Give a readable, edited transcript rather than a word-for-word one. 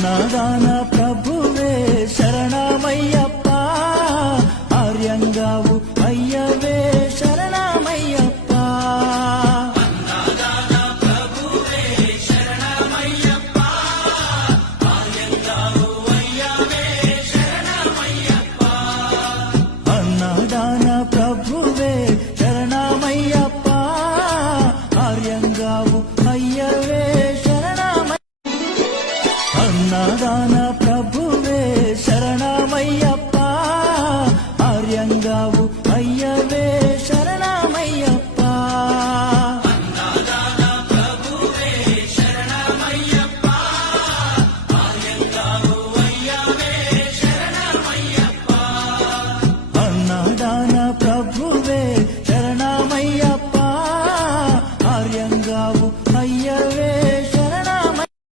అన్నదాన ప్రభువే శరణమయ్యప్ప, ఆర్యంగావు అయ్యవే శరణమయ్యప్ప. అన్నదాన ప్రభువే శరణమయ్యప్ప, ఆర్యంగావు అయ్యవే శరణమయ్యప్ప. అన్నదాన ప్రభువే శరణమయ్యప్ప, ఆర్యంగావు అయ్యవే శరణమయ్యప్ప. అన్నదాన